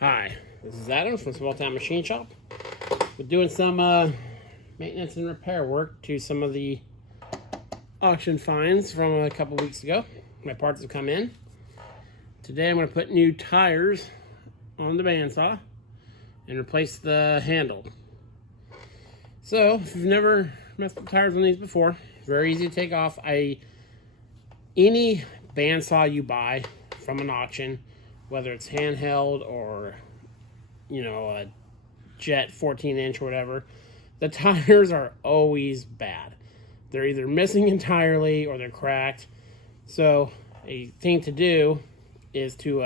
Hi, this is Adam from Small Town Machine Shop. We're doing some maintenance and repair work to some of the auction finds from a couple weeks ago. My parts have come in. Today I'm going to put new tires on the bandsaw and replace the handle. So, if you've never messed with tires on these before, very easy to take off. Any bandsaw you buy from an auction, whether it's handheld or, a jet 14-inch or whatever, the tires are always bad. They're either missing entirely or they're cracked. So a thing to do is to,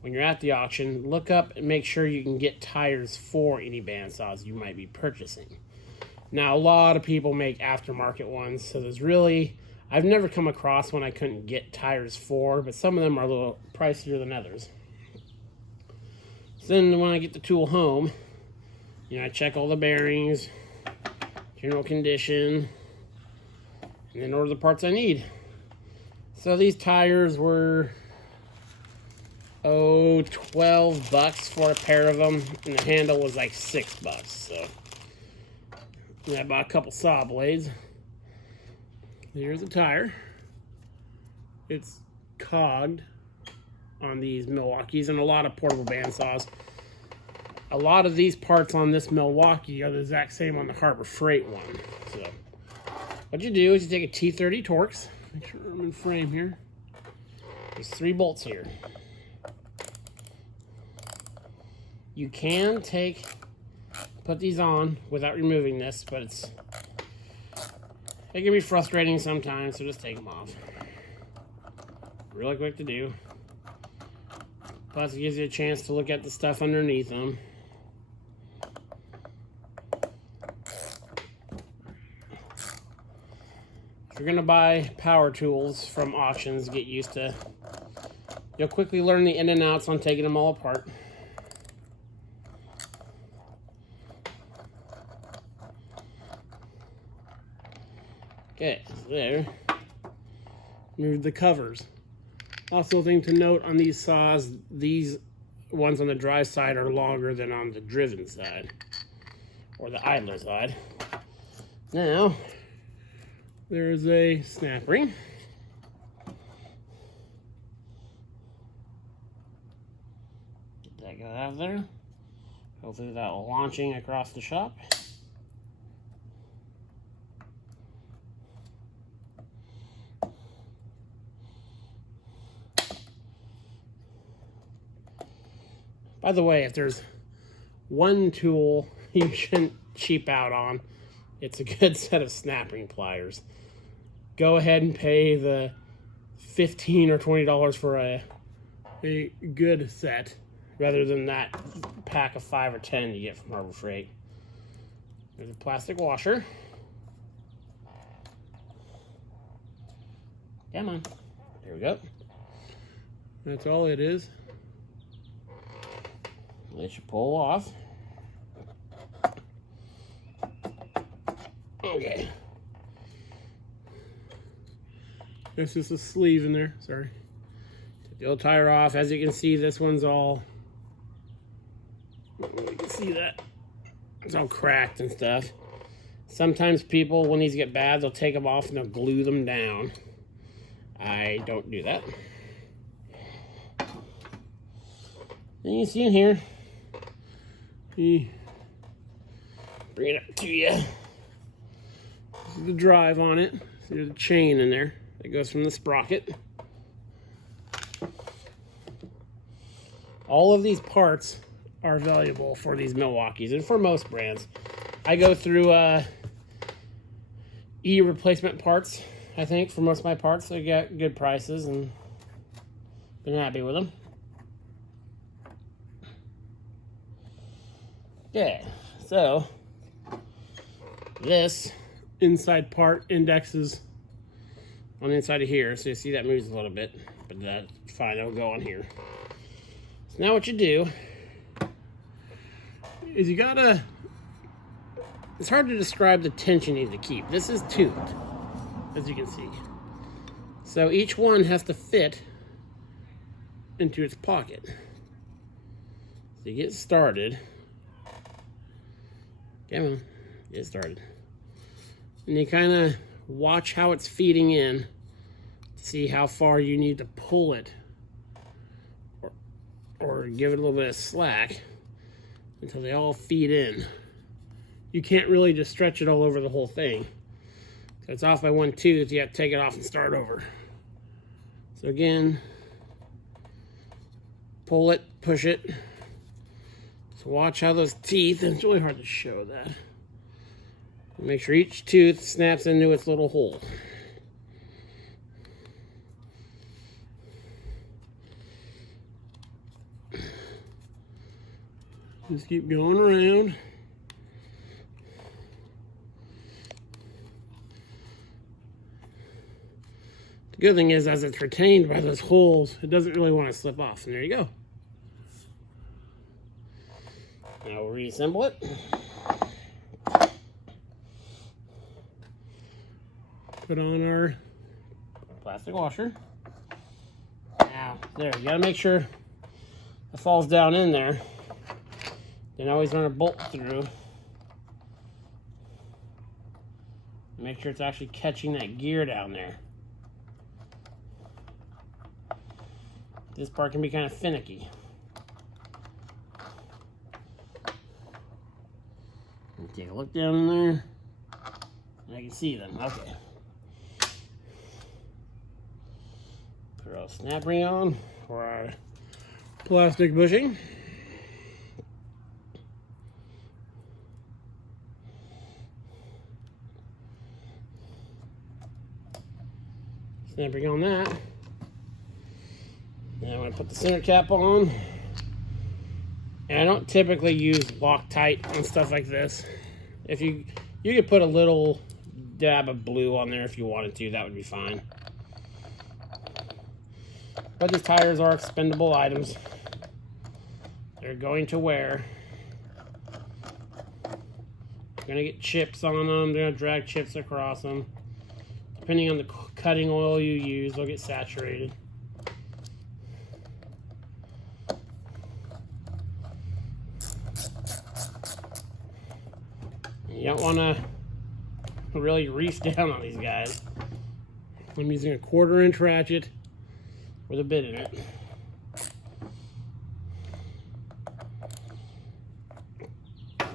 when you're at the auction, look up and make sure you can get tires for any bandsaws you might be purchasing. Now, a lot of people make aftermarket ones, so I've never come across one I couldn't get tires for, but some of them are a little pricier than others. So then when I get the tool home, I check all the bearings, general condition, and then order the parts I need. So these tires were, $12 for a pair of them, and the handle was like $6. So I bought a couple saw blades. Here's the tire. It's cogged on these Milwaukees and a lot of portable bandsaws. A lot of these parts on this Milwaukee are the exact same on the Harbor Freight one. So what you do is you take a T30 Torx. Make sure I'm in frame here. There's 3 bolts here. You can put these on without removing this, but it can be frustrating sometimes, so just take them off. Really quick to do. Plus, it gives you a chance to look at the stuff underneath them. If you're going to buy power tools from auctions, get used to, you'll quickly learn the in and outs on taking them all apart. Okay, so there. Remove the covers. Also, a thing to note on these saws, these ones on the dry side are longer than on the driven side, or the idler side. Now, there's a snap ring. Get that guy out of there. Hopefully that will launching across the shop. By the way, if there's one tool you shouldn't cheap out on, it's a good set of snap ring pliers. Go ahead and pay the $15 or $20 for a good set, rather than that pack of 5 or 10 you get from Harbor Freight. There's a plastic washer. Come on. There we go. That's all it is. Let you pull off. Okay. There's just a sleeve in there. Sorry. Take the old tire off. As you can see, this one's all. You can see that it's all cracked and stuff. Sometimes people, when these get bad, they'll take them off and they'll glue them down. I don't do that. And you see in here. Bring it up to you. This is the drive on it. There's a chain in there that goes from the sprocket. All of these parts are valuable for these Milwaukees and for most brands. I go through replacement parts, I think, for most of my parts. I get good prices and been happy with them. Yeah, so this inside part indexes on the inside of here, so you see that moves a little bit, but that's fine, it'll go on here. So now what you do is it's hard to describe the tension you need to keep. This is tuned, as you can see. So each one has to fit into its pocket. to get started, come on, get started. And you kind of watch how it's feeding in to see how far you need to pull it or give it a little bit of slack until they all feed in. You can't really just stretch it all over the whole thing. So it's off by 1 tooth, you have to take it off and start over. So again, pull it, push it. So watch how those teeth, and it's really hard to show that. Make sure each tooth snaps into its little hole. Just keep going around. The good thing is, as it's retained by those holes, it doesn't really want to slip off. And there you go. Now we'll reassemble it. Put on our plastic washer. Now, there, you gotta make sure it falls down in there. Then always run a bolt through. Make sure it's actually catching that gear down there. This part can be kind of finicky. Take a look down in there. I can see them. Okay. Put our snap ring on for our plastic bushing. Snap ring on that. Then I'm going to put the center cap on. And I don't typically use Loctite on stuff like this. If you could put a little dab of blue on there if you wanted to, that would be fine. But these tires are expendable items. They're going to wear. You're going to get chips on them. They're going to drag chips across them. Depending on the cutting oil you use, they'll get saturated. You don't want to really reach down on these guys. I'm using a 1/4-inch ratchet with a bit in it.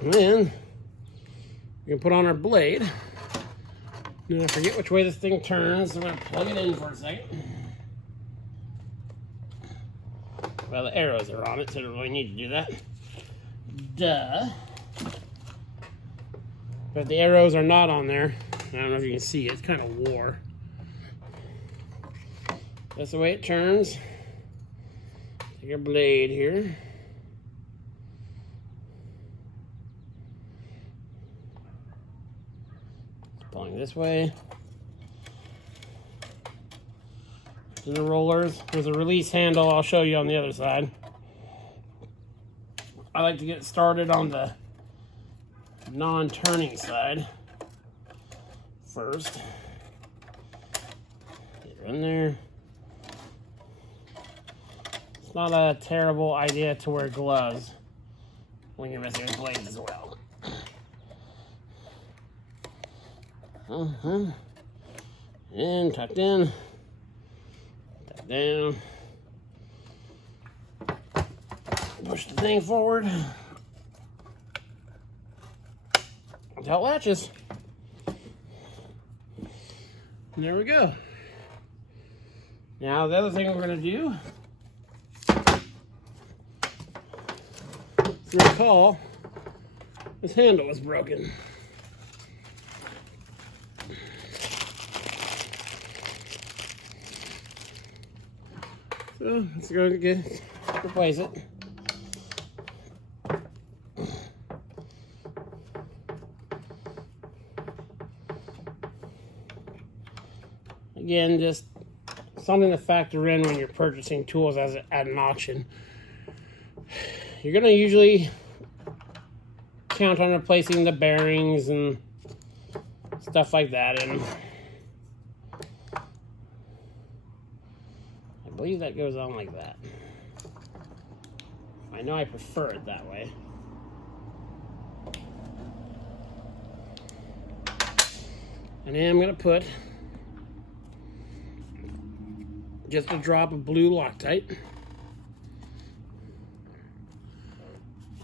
And then we can put on our blade. Now I forget which way this thing turns, so I'm going to plug it in for a second. Well, the arrows are on it, so I don't really need to do that. Duh. But if the arrows are not on there, I don't know if you can see it, it's kind of wore. That's the way it turns. Take your blade here. It's pulling this way. To the rollers. There's a release handle I'll show you on the other side. I like to get started on the non-turning side first. Get her in there. It's not a terrible idea to wear gloves when you're messing with blades as well. And tucked in, tucked down. Push the thing forward until it latches. And there we go. Now the other thing we're going to do, if you recall, this handle was broken. So let's go replace it. Again, just something to factor in when you're purchasing tools at an auction. You're going to usually count on replacing the bearings and stuff like that. And I believe that goes on like that. I know I prefer it that way. And then I'm going to put just a drop of blue Loctite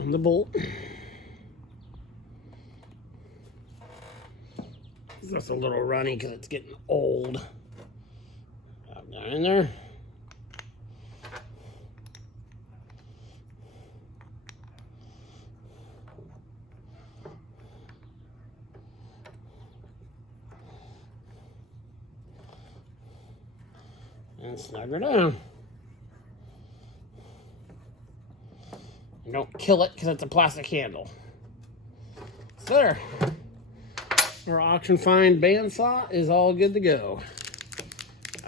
on the bolt. It's just a little runny because it's getting old. Down in there. And snug her down. And don't kill it because it's a plastic handle. So there. Our auction find bandsaw is all good to go.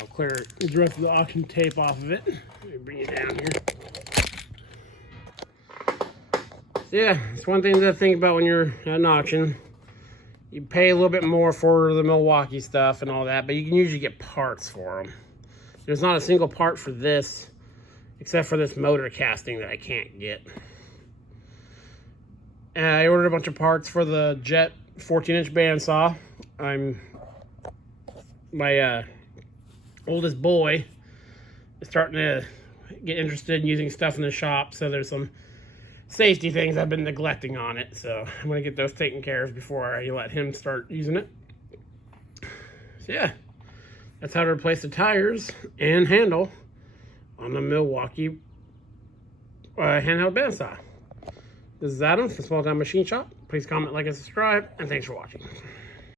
I'll clear the rest of the auction tape off of it. Let me bring it down here. So yeah, it's one thing to think about when you're at an auction. You pay a little bit more for the Milwaukee stuff and all that, but you can usually get parts for them. There's not a single part for this, except for this motor casting that I can't get. And I ordered a bunch of parts for the Jet 14-inch bandsaw. My oldest boy is starting to get interested in using stuff in the shop, so there's some safety things I've been neglecting on it, so I'm going to get those taken care of before I let him start using it. So yeah, that's how to replace the tires and handle on the Milwaukee handheld bandsaw. This is Adam from Small Town Machine Shop. Please comment, like, and subscribe, and thanks for watching.